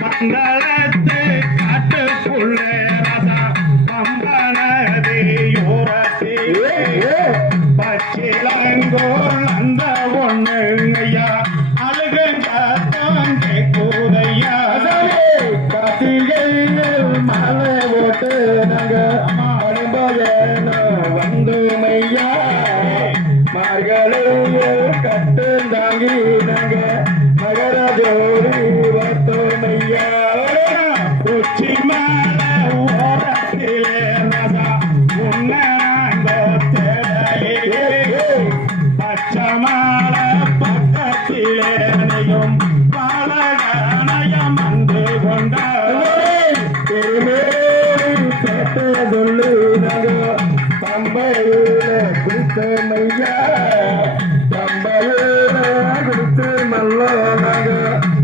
மங்களத்து காட்டுக்குள்ள பம்பனதியோரத்திலே பச்சிலங்கோர் அந்த ஒண்ணுங்கய்யா அழுகங்காத்தே கூதையா கத்திகையில் மலை ஓட்டு நாங்க வந்துமையா மார்கழியில் கட்டு தாங்கி நாங்க மகர ஜோடி வத்தோமையா உச்சி மேலே ஓரத்திலே நசா உன்னாங்கோத்தே பச்சமால பக்கத்திலே நெய்யும் பாலகணயம் வந்து கொண்டார் சொல்லு நக பம்பையில குத்தமையா